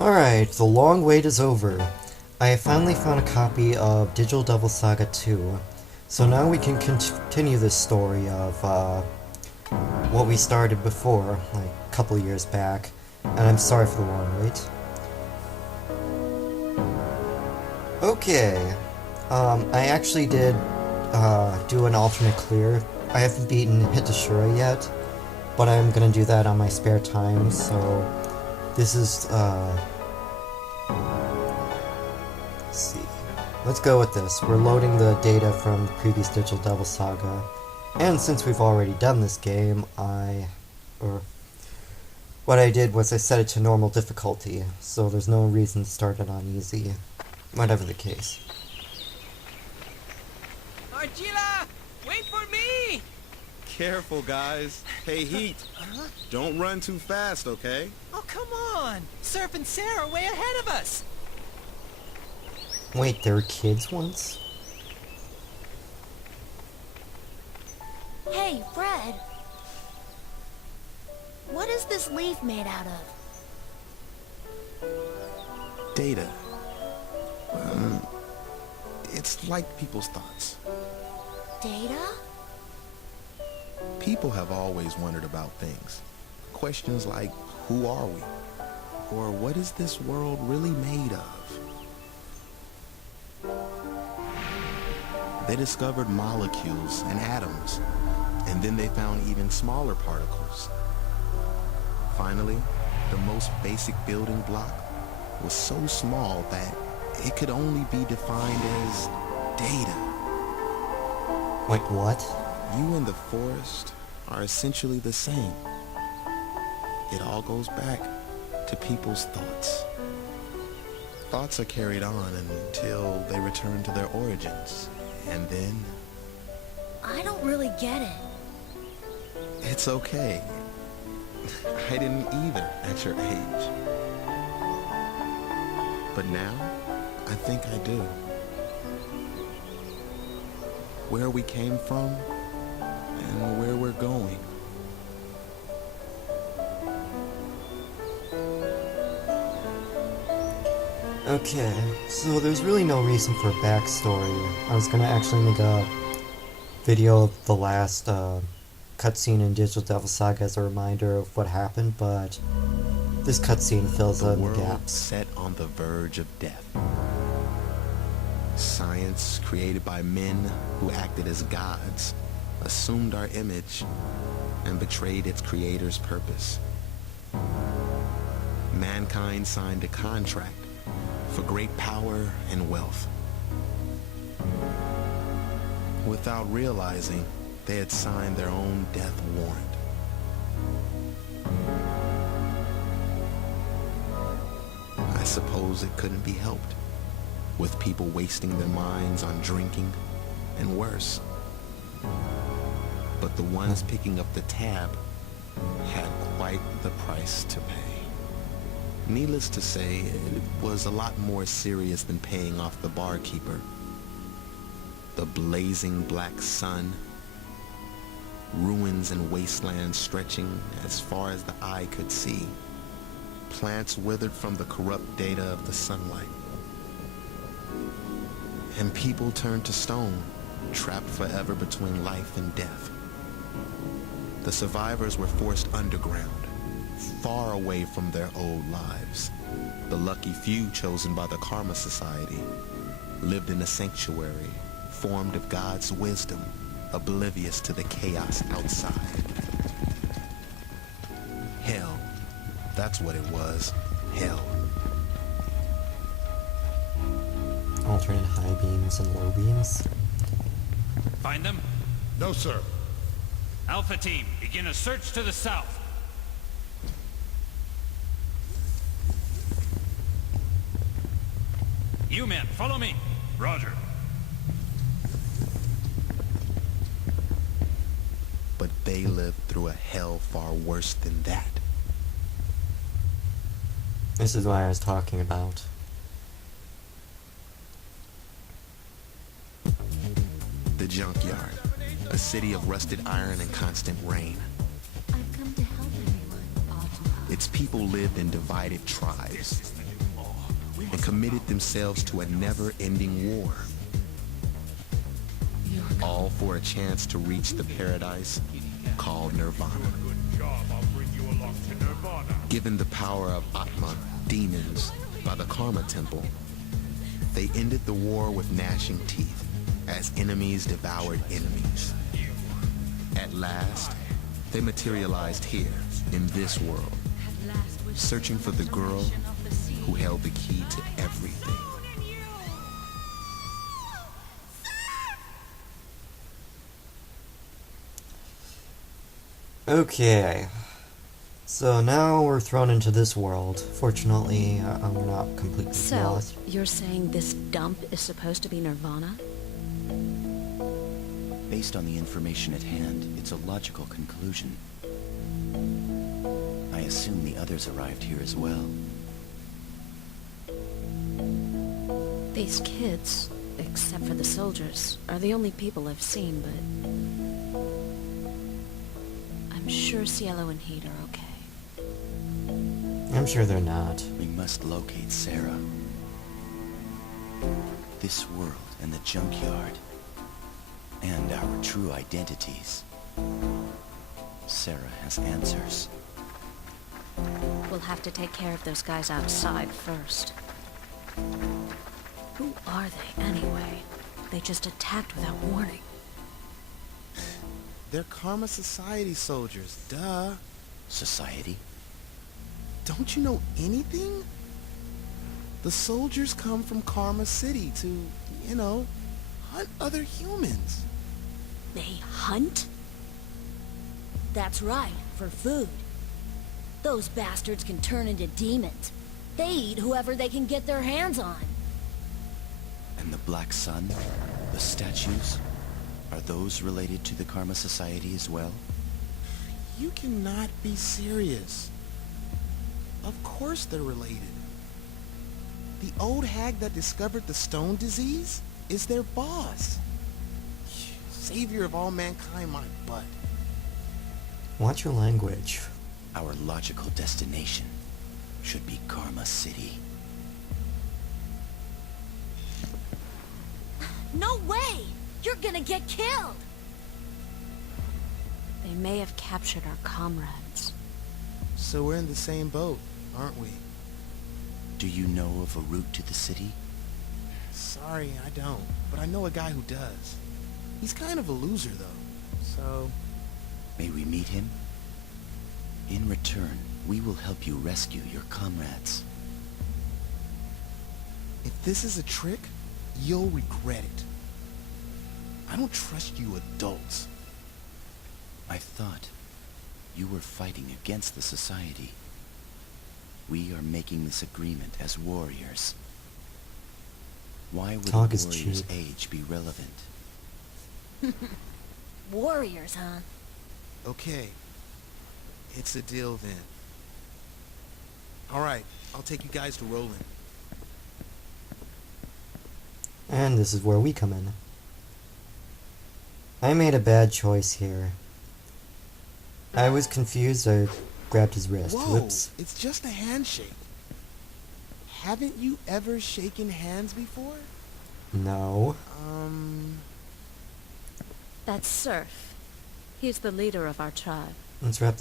Alright, the long wait is over. I have finally found a copy of Digital Devil Saga 2, so now we can continue this story of what we started before, like a couple years back, and I'm sorry for the long wait. Okay, I actually did do an alternate clear. I haven't beaten Hitashura yet, but I'm gonna do that on my spare time, so this is, let's see. Let's go with this. We're loading the data from the previous Digital Devil Saga, and since we've already done this game, what I did was I set it to normal difficulty, so there's no reason to start it on easy, whatever the case. Argila, wait for me! Careful, guys. Hey, Heat. Don't run too fast, okay? Oh, come on! Surf and Sarah are way ahead of us! Wait, there were kids once? Hey, Fred. What is this leaf made out of? Data. It's like people's thoughts. Data? People have always wondered about things. Questions like, who are we? Or what is this world really made of? They discovered molecules and atoms, and then they found even smaller particles. Finally, the most basic building block was so small that it could only be defined as data. Wait, what? You and the forest are essentially the same. It all goes back to people's thoughts. Thoughts are carried on until they return to their origins, and then... I don't really get it. It's okay. I didn't either at your age. But now, I think I do. Where we came from, and where we're going. Okay, so there's really no reason for a backstory. I was gonna actually make a video of the last cutscene in Digital Devil Saga as a reminder of what happened, but this cutscene fills in the gaps. Set on the verge of death. Science created by men who acted as gods assumed our image and betrayed its creator's purpose. Mankind signed a contract for great power and wealth. Without realizing, they had signed their own death warrant. I suppose it couldn't be helped, with people wasting their minds on drinking and worse. But the ones picking up the tab had quite the price to pay. Needless to say, it was a lot more serious than paying off the barkeeper. The blazing black sun, ruins and wastelands stretching as far as the eye could see, plants withered from the corrupt data of the sunlight, and people turned to stone, trapped forever between life and death. The survivors were forced underground, far away from their old lives. The lucky few chosen by the Karma Society lived in a sanctuary formed of God's wisdom, oblivious to the chaos outside. Hell, that's what it was. Hell. Alternate high beams and low beams. Find them? No, sir. Alpha team, begin a search to the south. You men, follow me. Roger. But they lived through a hell far worse than that. This is what I was talking about. The junkyard, a city of rusted iron and constant rain. I've come to help everyone. Its people lived in divided tribes, and committed themselves to a never-ending war. All for a chance to reach the paradise called Nirvana. Given the power of Atma, demons, by the Karma Temple, they ended the war with gnashing teeth, as enemies devoured enemies. At last, they materialized here, in this world, searching for the girl who held the key to everything. Okay. So now we're thrown into this world. Fortunately, I'm not completely So, lost. you're saying this dump is supposed to be Nirvana? Based on the information at hand, it's a logical conclusion. I assume the others arrived here as well. These kids, except for the soldiers, are the only people I've seen, but... I'm sure Cielo and Heat are okay. I'm sure they're not. We must locate Sarah. This world and the junkyard. And our true identities. Sarah has answers. We'll have to take care of those guys outside first. Who are they, anyway? They just attacked without warning. They're Karma Society soldiers, duh. Society? Don't you know anything? The soldiers come from Karma City to, you know, hunt other humans. They hunt? That's right, for food. Those bastards can turn into demons. They eat whoever they can get their hands on. And the Black Sun? The statues? Are those related to the Karma Society as well? You cannot be serious. Of course they're related. The old hag that discovered the stone disease is their boss. Savior of all mankind, my butt. Watch your language. Our logical destination should be Karma City. No way! You're gonna get killed! They may have captured our comrades. So we're in the same boat, aren't we? Do you know of a route to the city? Sorry, I don't. But I know a guy who does. He's kind of a loser, though. So... May we meet him? In return, we will help you rescue your comrades. if this is a trick, you'll regret it. I don't trust you adults. I thought you were fighting against the society. We are making this agreement as warriors. Why would Talk a is warrior's cheap. age be relevant? Warriors, huh? Okay. It's a deal then. Alright, I'll take you guys to Roland. And this is where we come in. I made a bad choice here. I was confused, I grabbed his wrist. Whoa, Whoops. it's just a handshake. Haven't you ever shaken hands before? No. That's Surf. He's the leader of our tribe. Let's wrap